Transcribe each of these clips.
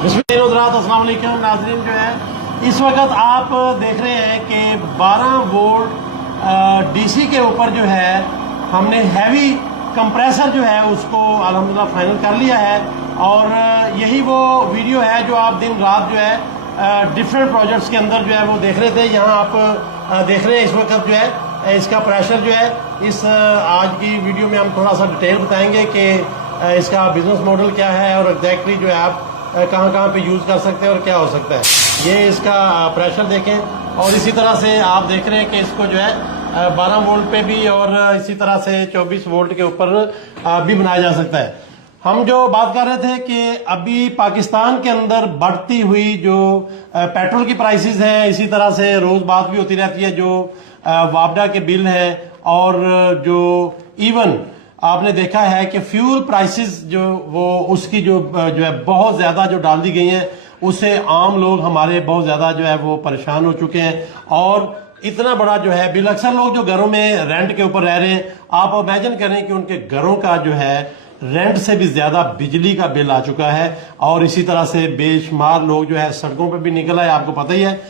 अस्सलाम वालेकुम नाज़रीन, जो है इस वक्त आप देख रहे हैं कि 12 वोल्ट डीसी के ऊपर जो है हमने हैवी कंप्रेसर जो है उसको अल्हम्दुलिल्लाह फाइनल कर लिया है। और यही वो वीडियो है जो आप दिन रात जो है डिफरेंट प्रोजेक्ट्स के अंदर जो है वो देख रहे थे। यहाँ आप देख रहे हैं इस वक्त जो है इसका प्रेशर जो है इस आज की वीडियो में हम थोड़ा सा डिटेल बताएंगे कि इसका बिजनेस मॉडल क्या है और एग्जैक्टली जो है आप कहाँ कहाँ पे यूज़ कर सकते हैं और क्या हो सकता है। ये इसका प्रेशर देखें और इसी तरह से आप देख रहे हैं कि इसको जो है 12 वोल्ट पे भी और इसी तरह से 24 वोल्ट के ऊपर भी बनाया जा सकता है। हम जो बात कर रहे थे कि अभी पाकिस्तान के अंदर बढ़ती हुई जो पेट्रोल की प्राइसेस हैं, इसी तरह से रोज बात भी होती रहती है जो वापडा के बिल है और जो इवन आपने देखा है कि फ्यूल प्राइसेस जो वो उसकी जो है बहुत ज्यादा जो डाल दी गई हैं, उससे आम लोग हमारे बहुत ज्यादा जो है वो परेशान हो चुके हैं। और इतना बड़ा जो है बिल, अक्सर लोग जो घरों में रेंट के ऊपर रह रहे हैं, आप इमेजिन करें कि उनके घरों का जो है रेंट से भी ज्यादा बिजली का बिल आ चुका है। और इसी तरह से बेशुमार लोग जो है सड़कों पर भी निकल आए, आपको पता ही है।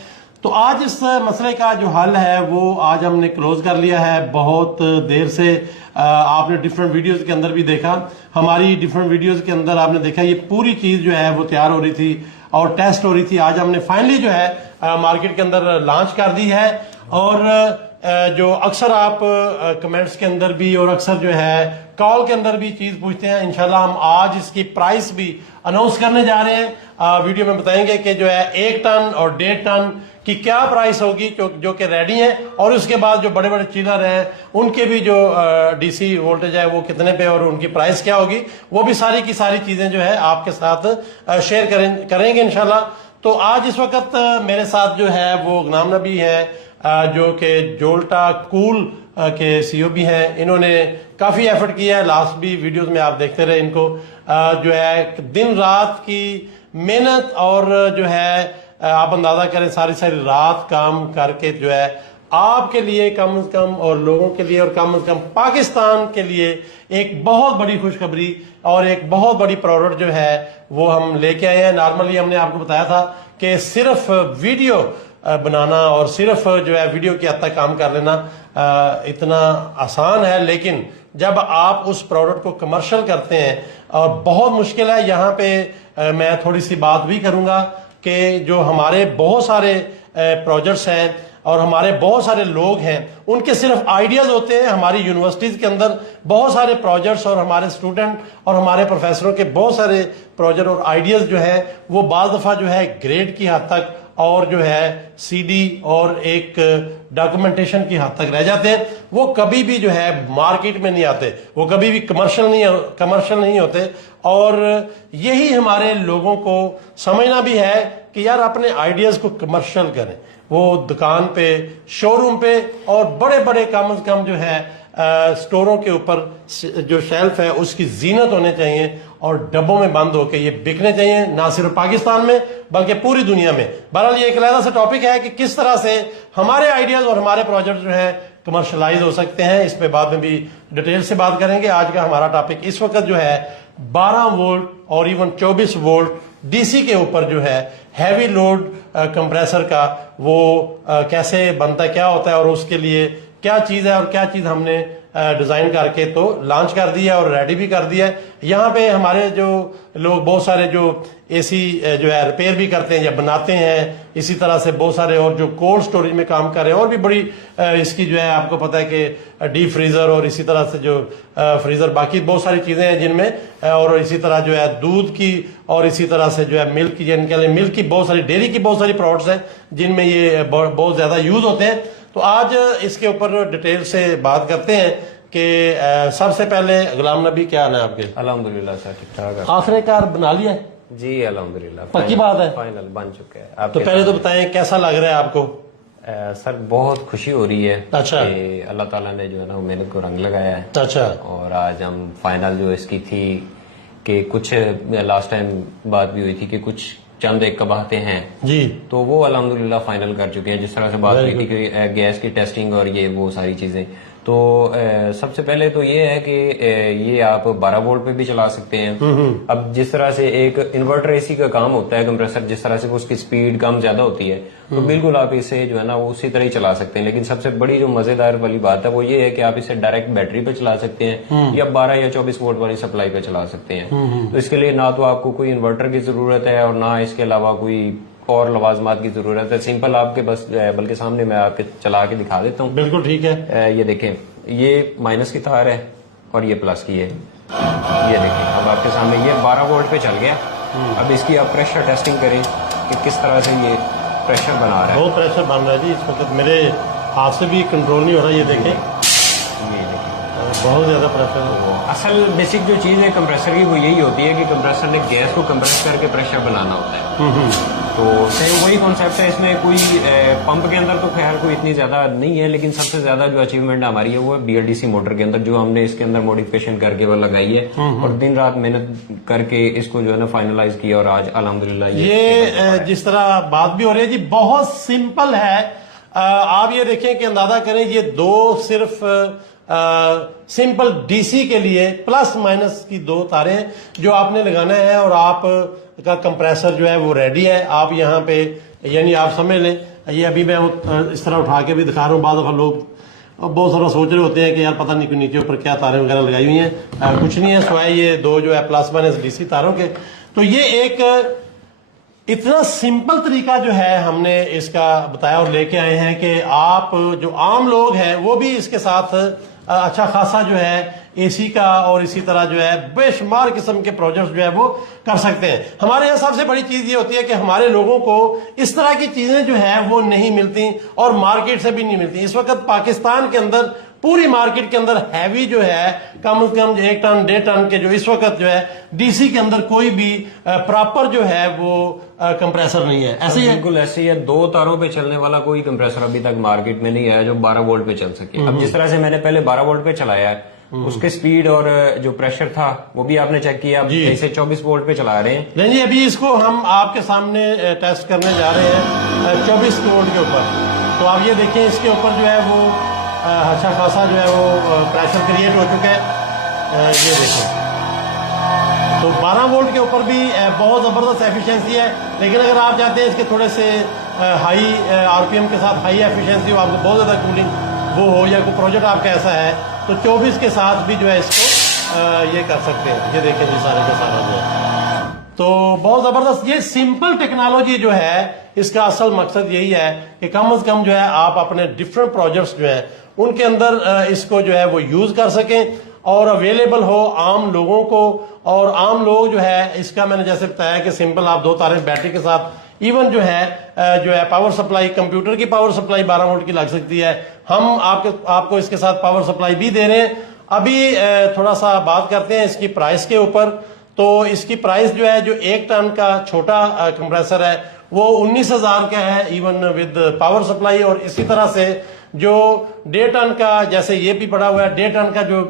तो आज इस मसले का जो हल है वो आज हमने क्लोज कर लिया है। बहुत देर से आपने डिफरेंट वीडियोस के अंदर भी देखा, हमारी डिफरेंट वीडियोस के अंदर आपने देखा ये पूरी चीज जो है वो तैयार हो रही थी और टेस्ट हो रही थी। आज हमने फाइनली जो है मार्केट के अंदर लॉन्च कर दी है। और जो अक्सर आप कमेंट्स के अंदर भी और अक्सर जो है कॉल के अंदर भी चीज पूछते हैं, इंशाल्लाह हम आज इसकी प्राइस भी अनाउंस करने जा रहे हैं। वीडियो में बताएंगे कि जो है 1 टन और 1.5 टन की क्या प्राइस होगी जो कि रेडी है, और उसके बाद जो बड़े बड़े चिलर हैं उनके भी जो डीसी वोल्टेज है वो कितने पे और उनकी प्राइस क्या होगी, वो भी सारी की सारी चीजें जो है आपके साथ शेयर करेंगे इंशाल्लाह। तो आज इस वक्त मेरे साथ जो है वो गुलाम नबी है जो कि जोल्टा कूल के सीईओ भी हैं। इन्होंने काफी एफर्ट किया है, लास्ट भी वीडियोस में आप देखते रहे इनको जो है दिन रात की मेहनत और जो है आप अंदाजा करें सारी सारी रात काम करके जो है आपके लिए कम से कम और लोगों के लिए और कम से कम पाकिस्तान के लिए एक बहुत बड़ी खुशखबरी और एक बहुत बड़ी प्रोडक्ट जो है वो हम लेके आए हैं। नॉर्मली हमने आपको बताया था कि सिर्फ वीडियो बनाना और सिर्फ जो है वीडियो की हद तक काम कर लेना इतना आसान है, लेकिन जब आप उस प्रोडक्ट को कमर्शियल करते हैं और बहुत मुश्किल है। यहाँ पे मैं थोड़ी सी बात भी करूंगा कि जो हमारे बहुत सारे प्रोजेक्ट्स हैं और हमारे बहुत सारे लोग हैं, उनके सिर्फ आइडियाज होते हैं। हमारी यूनिवर्सिटीज के अंदर बहुत सारे प्रोजेक्ट्स और हमारे स्टूडेंट और हमारे प्रोफेसरों के बहुत सारे प्रोजेक्ट और आइडियाज जो है वो बाज दफा जो है ग्रेड की हद तक और जो है सीडी और एक डॉक्यूमेंटेशन की हद तक रह जाते हैं। वो कभी भी जो है मार्केट में नहीं आते, वो कभी भी कमर्शियल नहीं होते। और यही हमारे लोगों को समझना भी है कि यार अपने आइडियाज को कमर्शियल करें, वो दुकान पे, शोरूम पे और बड़े बड़े कम से कम जो है स्टोरों के ऊपर जो शेल्फ है उसकी जीनत होने चाहिए और डब्बों में बंद होकर ये बिकने चाहिए, ना सिर्फ पाकिस्तान में बल्कि पूरी दुनिया में। बहरहाल ये एक अलग सा टॉपिक है कि किस तरह से हमारे आइडियाज और हमारे प्रोजेक्ट जो है कमर्शलाइज हो सकते हैं। इस पे बाद में भी डिटेल से बात करेंगे। आज का हमारा टॉपिक इस वक्त जो है 12 वोल्ट और इवन 24 वोल्ट डीसी के ऊपर जो है हैवी लोड कंप्रेसर का वो कैसे बनता है, क्या होता है और उसके लिए क्या चीज है और क्या चीज हमने डिजाइन करके तो लॉन्च कर दिया और रेडी भी कर दिया है। यहाँ पे हमारे जो लोग बहुत सारे जो एसी जो है रिपेयर भी करते हैं या बनाते हैं, इसी तरह से बहुत सारे और जो कोल्ड स्टोरेज में काम कर रहे हैं और भी बड़ी इसकी जो है आपको पता है कि डीप फ्रीजर और इसी तरह से जो फ्रीजर बाकी बहुत सारी चीजें हैं जिनमें और इसी तरह जो है दूध की और इसी तरह से जो है मिल्क की, जिनके लिए मिल्क की बहुत सारी, डेयरी की बहुत सारी प्रोडक्ट्स हैं जिनमें ये बहुत ज्यादा यूज होते हैं। तो आज इसके ऊपर डिटेल से बात करते हैं कि सबसे पहले गुलाम नबी क्या हाल है आपके? अल्हम्दुलिल्लाह सर, ठीक ठाक। आखिरकार बना लिया है? जी अल्हम्दुलिल्लाह, पक्की बात है, फाइनल बन चुका है। तो पहले तो बताएं कैसा लग रहा है आपको? सर बहुत खुशी हो रही है। अच्छा। कि अल्लाह ताला ने जो है ना मेहनत को रंग लगाया है। अच्छा। और आज हम फाइनल जो इसकी थी कि कुछ लास्ट टाइम बात भी हुई थी कि कुछ चंद एक कबाहते हैं जी, तो वो अल्हम्दुलिल्लाह फाइनल कर चुके हैं। जिस तरह से बात हुई थी कि गैस की टेस्टिंग और ये वो सारी चीजें, तो सबसे पहले तो ये है कि ये आप 12 वोल्ट पे भी चला सकते हैं। अब जिस तरह से एक इन्वर्टर एसी का काम होता है, कंप्रेसर जिस तरह से उसकी स्पीड कम ज्यादा होती है, तो बिल्कुल आप इसे जो है ना वो उसी तरह ही चला सकते हैं। लेकिन सबसे बड़ी जो मजेदार वाली बात है वो ये है कि आप इसे डायरेक्ट बैटरी पे चला सकते हैं या 12 या 24 वोल्ट वाली सप्लाई पे चला सकते हैं। तो इसके लिए ना तो आपको कोई इन्वर्टर की जरूरत है और ना इसके अलावा कोई और लवाजमात की जरूरत है। सिंपल आपके बस, बल्कि सामने मैं आपके चला के दिखा देता हूँ। बिल्कुल ठीक है। ये देखें, ये माइनस की तार है और ये प्लस की है। ये देखें, अब आपके सामने ये 12 वोल्ट पे चल गया। अब इसकी आप प्रेशर टेस्टिंग करें कि किस तरह से ये प्रेशर बना रहा है। बहुत प्रेशर बन रहा है जी इस वक्त, मेरे हाथ से भी कंट्रोल नहीं हो रहा। ये देखें, ये देखें, बहुत ज्यादा प्रेशर है। असल बेसिक जो चीज है कंप्रेसर की वो यही होती है कि कंप्रेसर ने गैस को कंप्रेस करके प्रेशर बनाना होता है। तो सेम वही कॉन्सेप्ट है इसमें। कोई पंप के अंदर तो खैर कोई इतनी ज्यादा नहीं है, लेकिन सबसे ज्यादा जो अचीवमेंट हमारी है वो है BLDC मोटर के अंदर, जो हमने इसके अंदर मॉडिफिकेशन करके वो लगाई है और दिन रात मेहनत करके इसको जो है ना फाइनलाइज किया और आज अल्हम्दुलिल्लाह ये जिस तरह बात भी हो रही है जी, बहुत सिंपल है। आप ये देखें कि अंदाजा करें, ये दो सिर्फ सिंपल डीसी के लिए प्लस माइनस की दो तारें हैं जो आपने लगाना है और आप का कंप्रेसर जो है वो रेडी है। आप यहाँ पे यानी आप समझ लें, ये अभी मैं इस तरह उठा के भी दिखा रहा हूँ। बाद दफा लोग बहुत सारा सोच रहे होते हैं कि यार पता नहीं क्यों नीचे ऊपर क्या तारें वगैरह लगाई हुई हैं। कुछ नहीं है, सिवाय ये दो जो है प्लस माइनस डीसी तारों के। तो ये एक इतना सिंपल तरीका जो है हमने इसका बताया और लेके आए हैं कि आप जो आम लोग हैं वो भी इसके साथ अच्छा खासा जो है एसी का और इसी तरह जो है बेशुमार किस्म के प्रोजेक्ट्स जो है वो कर सकते हैं। हमारे यहाँ सबसे बड़ी चीज ये होती है कि हमारे लोगों को इस तरह की चीजें जो है वो नहीं मिलती और मार्केट से भी नहीं मिलती। इस वक्त पाकिस्तान के अंदर पूरी मार्केट के अंदर हैवी जो है कम से कम 1 टन 1.5 टन के जो इस वक्त जो है डीसी के अंदर कोई भी प्रॉपर जो है वो कंप्रेसर नहीं है। ऐसे ही बिल्कुल ऐसे ही है। 2 तारों पे चलने वाला कोई कंप्रेसर अभी तक मार्केट में नहीं आया जो 12 वोल्ट पे चल सके। अब जिस तरह से मैंने पहले 12 वोल्ट पे चलाया है, उसके स्पीड और जो प्रेशर था वो भी आपने चेक किया। अब इसे 24 वोल्ट पे चला रहे हैं। नहीं जी, अभी इसको हम आपके सामने टेस्ट करने जा रहे हैं 24 वोल्ट के ऊपर। तो आप ये देखें, इसके ऊपर जो है वो अच्छा खासा जो है वो प्रेशर क्रिएट हो चुका है। ये देखें, तो 12 वोल्ट के ऊपर भी बहुत जबरदस्त एफिशिएंसी है। लेकिन अगर आप चाहते हैं इसके थोड़े से हाई आरपीएम के साथ हाई एफिशिएंसी हो, आपको बहुत ज्यादा कूलिंग वो हो, या कोई प्रोजेक्ट आपका ऐसा है तो 24 के साथ भी जो है इसको ये कर सकते हैं। ये देखें जी, सारे का सारा जो है तो बहुत जबरदस्त। ये सिंपल टेक्नोलॉजी जो है इसका असल मकसद यही है कि कम से कम जो है आप अपने डिफरेंट प्रोजेक्ट्स जो है उनके अंदर इसको जो है वो यूज कर सकें और अवेलेबल हो आम लोगों को। और आम लोग जो है इसका मैंने जैसे बताया कि सिंपल आप 2 तारें बैटरी के साथ इवन जो है पावर सप्लाई, कंप्यूटर की पावर सप्लाई 12 वोल्ट की लग सकती है। हम आपको इसके साथ पावर सप्लाई भी दे रहे हैं। अभी थोड़ा सा बात करते हैं इसकी प्राइस के ऊपर। तो इसकी प्राइस जो है, जो 1 टन का छोटा कंप्रेसर है वो 19,000 का है इवन विद पावर सप्लाई। और इसी तरह से जो 1.5 टन का, जैसे ये भी पड़ा हुआ है 1.5 टन का जो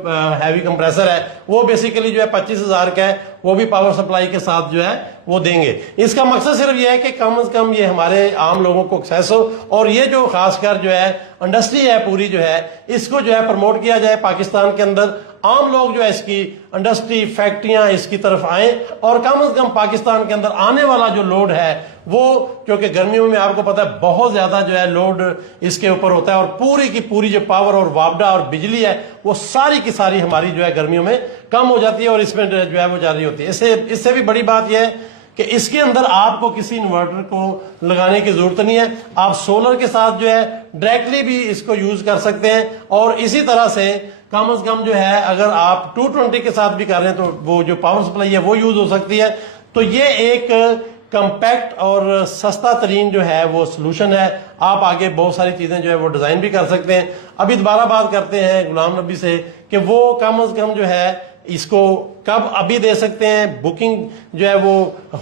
हैवी कंप्रेसर है वो बेसिकली जो है 25,000 का है, वो भी पावर सप्लाई के साथ जो है वो देंगे। इसका मकसद सिर्फ ये है कि कम से कम ये हमारे आम लोगों को एक्सेस हो और ये जो खासकर जो है इंडस्ट्री है पूरी जो है इसको जो है प्रमोट किया जाए पाकिस्तान के अंदर। आम लोग जो है इसकी इंडस्ट्री, फैक्ट्रियां इसकी तरफ आए और कम से कम पाकिस्तान के अंदर आने वाला जो लोड है वो, क्योंकि गर्मियों में आपको पता है बहुत ज्यादा जो है लोड इसके ऊपर होता है और पूरी की पूरी जो पावर और वापडा और बिजली है वो सारी की सारी हमारी जो है गर्मियों में कम हो जाती है और इसमें जो है वो जारी होती है। इससे भी बड़ी बात यह है कि इसके अंदर आपको किसी इन्वर्टर को लगाने की जरूरत नहीं है। आप सोलर के साथ जो है डायरेक्टली भी इसको यूज कर सकते हैं। और इसी तरह से कम जो है अगर आप 220 के साथ भी कर रहे हैं तो वो जो पावर सप्लाई है वो यूज हो सकती है। तो ये एक कंपैक्ट और सस्ता तरीन जो है वो सोल्यूशन है। आप आगे बहुत सारी चीजें जो है वो डिजाइन भी कर सकते हैं। अभी दोबारा बात करते हैं गुलाम नबी से कि वो कम से कम जो है इसको कब अभी दे सकते हैं, बुकिंग जो है वो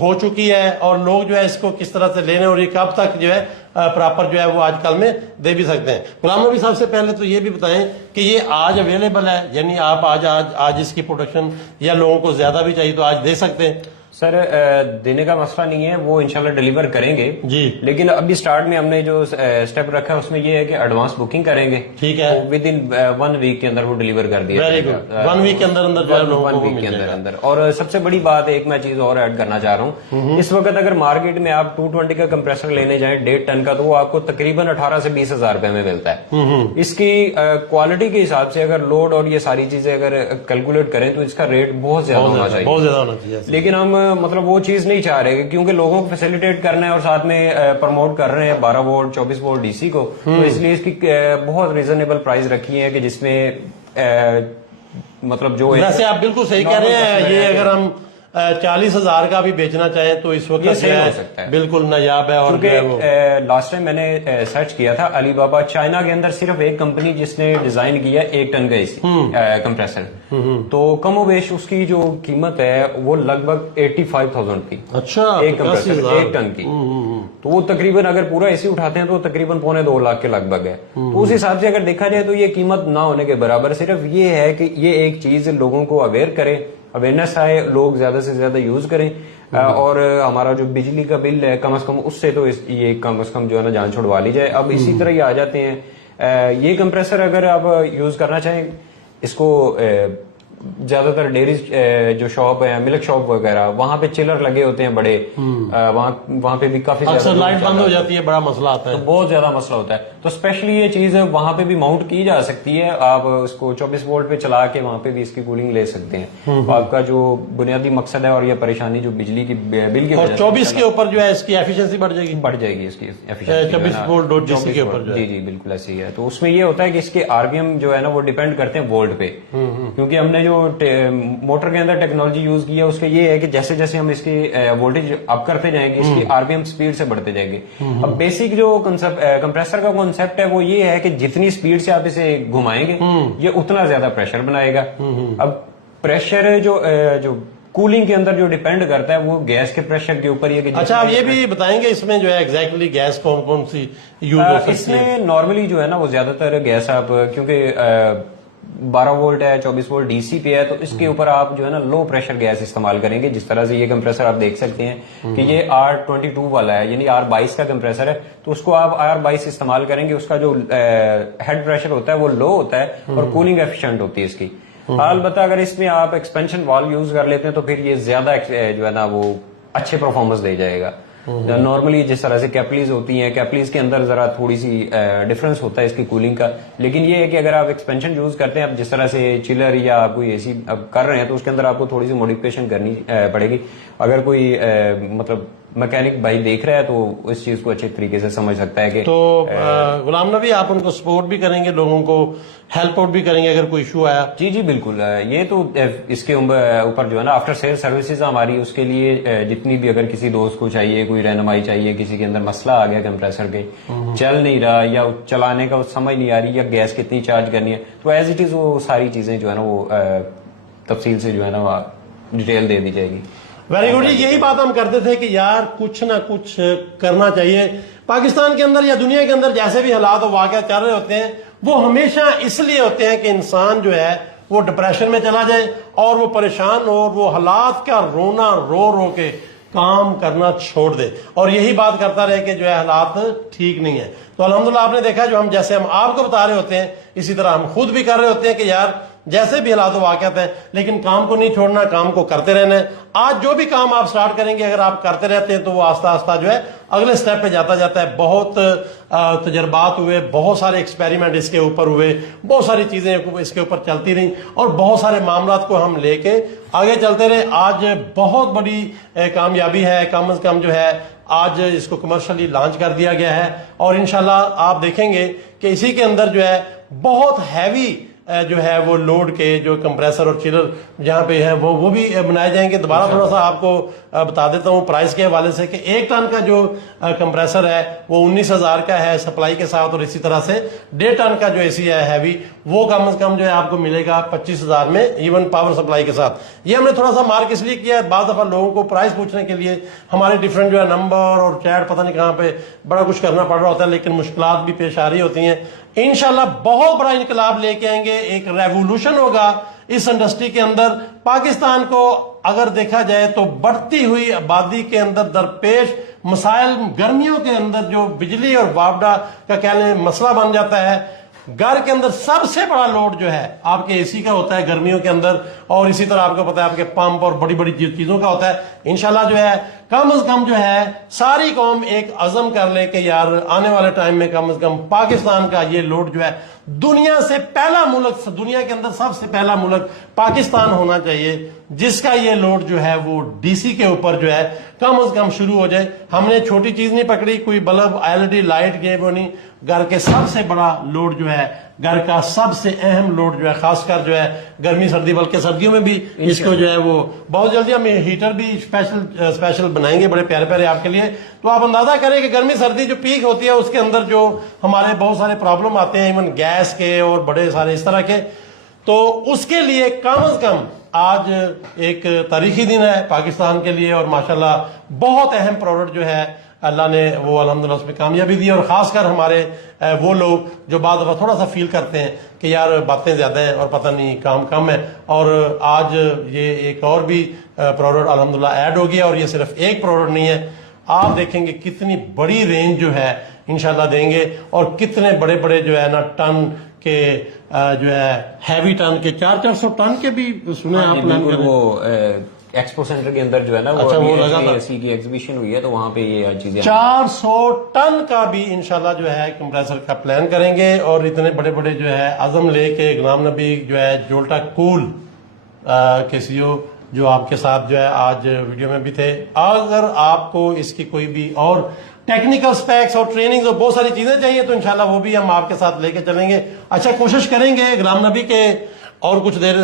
हो चुकी है और लोग जो है इसको किस तरह से लेने और ये कब तक जो है प्रॉपर जो है वो आजकल में दे भी सकते हैं। गुलाम नबी साहब से पहले तो ये भी बताएं कि ये आज अवेलेबल है, यानी आप आज इसकी प्रोडक्शन या लोगों को ज्यादा भी चाहिए तो आज दे सकते हैं। सर देने का मसला नहीं है, वो इंशाल्लाह डिलीवर करेंगे जी। लेकिन अभी स्टार्ट में हमने जो स्टेप रखा है उसमें ये है कि एडवांस बुकिंग करेंगे। ठीक है। विद इन 1 वीक के अंदर वो डिलीवर कर दिया। Very good. 1 वीक के अंदर अंदर जो है लोगों को मिल जाएगा। अंदर। और सबसे बड़ी बात एक मैं चीज और ऐड करना चाह रहा हूँ, इस वक्त अगर मार्केट में आप 220 का कंप्रेसर लेने जाएं 1.5 टन का, तो वो आपको तकरीबन 18 से 20 हजार रुपए में मिलता है। इसकी क्वालिटी के हिसाब से अगर लोड और ये सारी चीजें अगर कैलकुलेट करें तो इसका रेट बहुत ज्यादा होना चाहिए, बहुत ज्यादा होना चाहिए। लेकिन हम मतलब वो चीज नहीं चाह रहे क्योंकि लोगों को फैसिलिटेट करना है और साथ में प्रमोट कर रहे हैं 12 वोल्ट 24 वोल्ट डीसी को, तो इसलिए इसकी बहुत रिजनेबल प्राइस रखी है कि जिसमें मतलब जो वैसे आप बिल्कुल सही कह रहे हैं। ये अगर हम 40,000 का भी बेचना चाहें तो इस वक्त ये सही हो सकता है, बिल्कुल नायाब है। और लास्ट टाइम मैंने सर्च किया था अलीबाबा, चाइना के अंदर सिर्फ एक कंपनी जिसने डिजाइन किया 1 टन का कंप्रेसर, तो कमोबेश उसकी जो कीमत है वो लगभग 85,000 की। अच्छा, एक कंप्रेसर 1 टन की, तो वो तकरीबन अगर पूरा एसी उठाते हैं तो तकरीबन 2.25 लाख के लगभग है। तो उस हिसाब से अगर देखा जाए तो ये कीमत ना होने के बराबर। सिर्फ ये है कि ये एक चीज लोगों को अवेयर करे, अवेयरनेस आए, लोग ज्यादा से ज्यादा यूज करें और हमारा जो बिजली का बिल है कम से कम उससे तो ये कम से कम जो है ना जान छुड़वा ली जाए। अब इसी तरह ही आ जाते हैं ये कंप्रेसर अगर आप यूज करना चाहें, इसको ज्यादातर डेयरी जो शॉप है, मिल्क शॉप वगैरह, वहां पे चिलर लगे होते हैं बड़े, वहां पे भी काफी अक्सर लाइट बंद हो जाती है, बड़ा मसला आता है, तो बहुत ज्यादा मसला होता है। तो स्पेशली ये चीज वहां पे भी माउंट की जा सकती है, आप उसको 24 वोल्ट पे चला के वहां पे भी इसकी कूलिंग ले सकते हैं। तो आपका जो बुनियादी मकसद है और ये परेशानी जो बिजली की बिल की और 24 के ऊपर जो है इसकी एफिशिएंसी बढ़ जाएगी इसकी एफिशिएंसी 24 वोल्ट डीसी के ऊपर। जी जी बिल्कुल ऐसी है। तो उसमें ये होता है कि इसके आरपीएम जो है ना वो डिपेंड करते हैं वोल्ट पे, क्योंकि हमने जो मोटर के अंदर टेक्नोलॉजी यूज की है उसके ये है कि जैसे जैसे हम इसकी वोल्टेज अप करते जाएंगे इसकी आरपीएम स्पीड से बढ़ते जाएंगे। अब बेसिक जो कंप्रेसर का कॉन्सेप्ट है वो ये है कि जितनी स्पीड से आप इसे घुमाएंगे ये उतना ज्यादा प्रेशर बनाएगा। अब प्रेशर जो कूलिंग के अंदर जो डिपेंड करता है वो गैस के प्रेशर के ऊपर ये। अच्छा, आप ये भी बताएंगे इसमें जो है एग्जैक्टली गैस कौन कौन सी यूज हो सकती है? इसमें नॉर्मली जो है ना वो ज्यादातर गैस आप क्योंकि 12 वोल्ट है 24 वोल्ट डीसी पे है तो इसके ऊपर आप जो है ना लो प्रेशर गैस इस्तेमाल करेंगे। जिस तरह से ये कंप्रेसर आप देख सकते हैं कि ये R22 वाला है, यानी R22 का कंप्रेसर है, तो उसको आप R22 इस्तेमाल करेंगे। उसका जो हेड प्रेशर होता है वो लो होता है और कूलिंग एफिशिएंट होती है इसकी। अलबत्ता अगर इसमें आप एक्सपेंशन वाल्व यूज कर लेते हैं तो फिर ये ज्यादा जो है ना वो अच्छे परफॉर्मेंस दे जाएगा। नॉर्मली जिस तरह से कैपलीज होती हैं, कैपलीज के अंदर जरा थोड़ी सी डिफरेंस होता है इसकी कूलिंग का, लेकिन ये है कि अगर आप एक्सपेंशन यूज करते हैं, आप जिस तरह से चिलर या कोई एसी कर रहे हैं तो उसके अंदर आपको थोड़ी सी मॉडिफिकेशन करनी पड़ेगी। अगर कोई मतलब मैकेनिक भाई देख रहा है तो इस चीज को अच्छे तरीके से समझ सकता है कि तो गुलाम नबी आप उनको सपोर्ट भी करेंगे, लोगों को हेल्प आउट भी करेंगे अगर कोई इशू आया? जी जी बिल्कुल। ये तो इसके ऊपर जो है ना आफ्टर सेल सर्विसेज हमारी, उसके लिए जितनी भी अगर किसी दोस्त को चाहिए, कोई रहनुमाई चाहिए, किसी के अंदर मसला आ गया कंप्रेसर के चल नहीं रहा या चलाने का समझ नहीं आ रही या गैस कितनी चार्ज करनी है, तो एज इट इज वो सारी चीजें जो है ना वो तफसील से जो है ना डिटेल दे दी जाएगी। Very good. यही बात हम करते थे कि यार कुछ ना कुछ करना चाहिए। पाकिस्तान के अंदर या दुनिया के अंदर जैसे भी हालात और वाक़या चल रहे होते हैं वो हमेशा इसलिए होते हैं कि इंसान जो है वो डिप्रेशन में चला जाए और वो परेशान हो और वो हालात का रोना रो रो के काम करना छोड़ दे और यही बात करता रहे कि जो है हालात ठीक नहीं है। तो अल्हम्दुलिल्लाह आपने देखा जो हम जैसे हम आपको बता रहे होते हैं इसी तरह हम खुद भी कर रहे होते हैं कि यार जैसे भी हालात वाक़यात हैं लेकिन काम को नहीं छोड़ना, काम को करते रहना है। आज जो भी काम आप स्टार्ट करेंगे अगर आप करते रहते हैं तो वो आस्ता आस्ता जो है अगले स्टेप पे जाता है। बहुत तजर्बात हुए, बहुत सारे एक्सपेरिमेंट इसके ऊपर हुए, बहुत सारी चीजें इसके ऊपर चलती रही और बहुत सारे मामलात को हम लेके आगे चलते रहे। आज बहुत बड़ी कामयाबी है, कम से कम जो है आज इसको कमर्शियली लॉन्च कर दिया गया है और इंशाल्लाह आप देखेंगे कि इसी के अंदर जो है बहुत हैवी जो है वो लोड के जो कंप्रेसर और चिलर जहां पे है वो भी बनाए जाएंगे। दोबारा थोड़ा सा आपको बता देता हूं प्राइस के हवाले से कि 1 टन का जो कंप्रेसर है वो 19,000 का है सप्लाई के साथ और इसी तरह से 1.5 टन का जो एसी है हैवी वो कम से कम जो है आपको मिलेगा 25,000 में, इवन पावर सप्लाई के साथ। ये हमने थोड़ा सा मार्क इसलिए किया है, बाद दफा लोगों को प्राइस पूछने के लिए हमारे डिफरेंट जो है नंबर और चैट पता नहीं कहां पे बड़ा कुछ करना पड़ रहा होता है, लेकिन मुश्किलात भी पेश आ रही होती हैं। इंशाल्लाह बहुत बड़ा इनकलाब लेके आएंगे, एक रेवोल्यूशन होगा इस इंडस्ट्री के अंदर। पाकिस्तान को अगर देखा जाए तो बढ़ती हुई आबादी के अंदर दरपेश मसाइल, गर्मियों के अंदर जो बिजली और वापडा का क्या मसला बन जाता है, घर के अंदर सबसे बड़ा लोड जो है आपके एसी का होता है गर्मियों के अंदर, और इसी तरह आपको पता है आपके पंप और बड़ी बड़ी चीजों का होता है। इंशाल्लाह जो है कम से कम जो है सारी कौम एक अज़म कर ले कि यार आने वाले टाइम में कम से कम पाकिस्तान का ये लोड जो है, दुनिया से पहला मुल्क, दुनिया के अंदर सबसे पहला मुल्क पाकिस्तान होना चाहिए जिसका ये लोड जो है वो डीसी के ऊपर जो है कम से कम शुरू हो जाए। हमने छोटी चीज नहीं पकड़ी, कोई बल्ब एलईडी लाइट ये वो नहीं, घर के सबसे बड़ा लोड जो है, घर का सबसे अहम लोड जो है, खासकर जो है गर्मी सर्दी, बल्कि सर्दियों में भी इसको जो है वो बहुत जल्दी हम हीटर भी स्पेशल बनाएंगे बड़े प्यारे प्यारे आपके लिए। तो आप अंदाजा करें कि गर्मी सर्दी जो पीक होती है उसके अंदर जो हमारे बहुत सारे प्रॉब्लम आते हैं, इवन गैस के और बड़े सारे इस तरह के, तो उसके लिए कम से कम आज एक तारीखी दिन है पाकिस्तान के लिए, और माशाल्लाह बहुत अहम प्रोडक्ट जो है अल्लाह ने वो अल्हम्दुलिल्लाह उसमें कामयाबी दी। और खासकर हमारे वो लोग जो बाद दफा थोड़ा सा फील करते हैं कि यार बातें ज्यादा हैं और पता नहीं काम कम है, और आज ये एक और भी प्रोडक्ट अल्हम्दुलिल्लाह ऐड हो गया, और ये सिर्फ एक प्रोडक्ट नहीं है, आप देखेंगे कितनी बड़ी रेंज जो है इंशाल्लाह देंगे, और कितने बड़े बड़े जो है ना टन के जो है हैवी टन के 400-400 टन के भी सुने आप प्लान कर रहे हैं। वो एक्सपो सेंटर के अंदर जो है ना अच्छा, वो लगा था एसी की एग्जीबिशन हुई है, तो वहां पे ये चीजें 400 टन का भी इंशाल्लाह जो है कंप्रेसर का प्लान करेंगे, और इतने बड़े बड़े जो है आजम लेके गुलाम नबी जो है जोल्टा कूल के सीईओ जो आपके साथ जो है आज वीडियो में भी थे। अगर आपको इसकी कोई भी और टेक्निकल स्पेक्स और ट्रेनिंग और बहुत सारी चीजें चाहिए तो इंशाल्लाह वो भी हम आपके साथ लेके चलेंगे। अच्छा, कोशिश करेंगे गुलाम नबी के और कुछ देर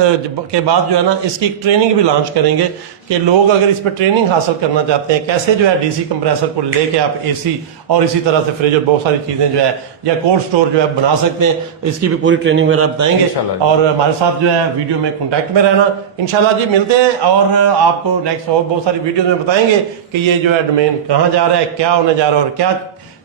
के बाद जो है ना इसकी ट्रेनिंग भी लॉन्च करेंगे कि लोग अगर इस पर ट्रेनिंग हासिल करना चाहते हैं कैसे जो है डीसी कंप्रेसर को लेके आप एसी और इसी तरह से फ्रिज और बहुत सारी चीजें जो है या कोल्ड स्टोर जो है बना सकते हैं, इसकी भी पूरी ट्रेनिंग वगैरह बताएंगे। और हमारे साथ जो है वीडियो में कॉन्टेक्ट में रहना इंशाल्लाह जी। मिलते हैं और आपको नेक्स्ट और बहुत सारी वीडियो में बताएंगे कि ये जो है डोमेन कहाँ जा रहा है, क्या होने जा रहा है, और क्या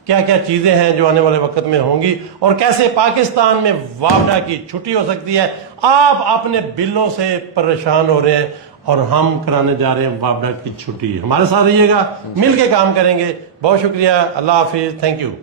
क्या क्या चीजें हैं जो आने वाले वक्त में होंगी, और कैसे पाकिस्तान में वापडा की छुट्टी हो सकती है। आप अपने बिलों से परेशान हो रहे हैं और हम कराने जा रहे हैं वापडा की छुट्टी। हमारे साथ रहिएगा, मिलके काम करेंगे। बहुत शुक्रिया, अल्लाह हाफिज, थैंक यू।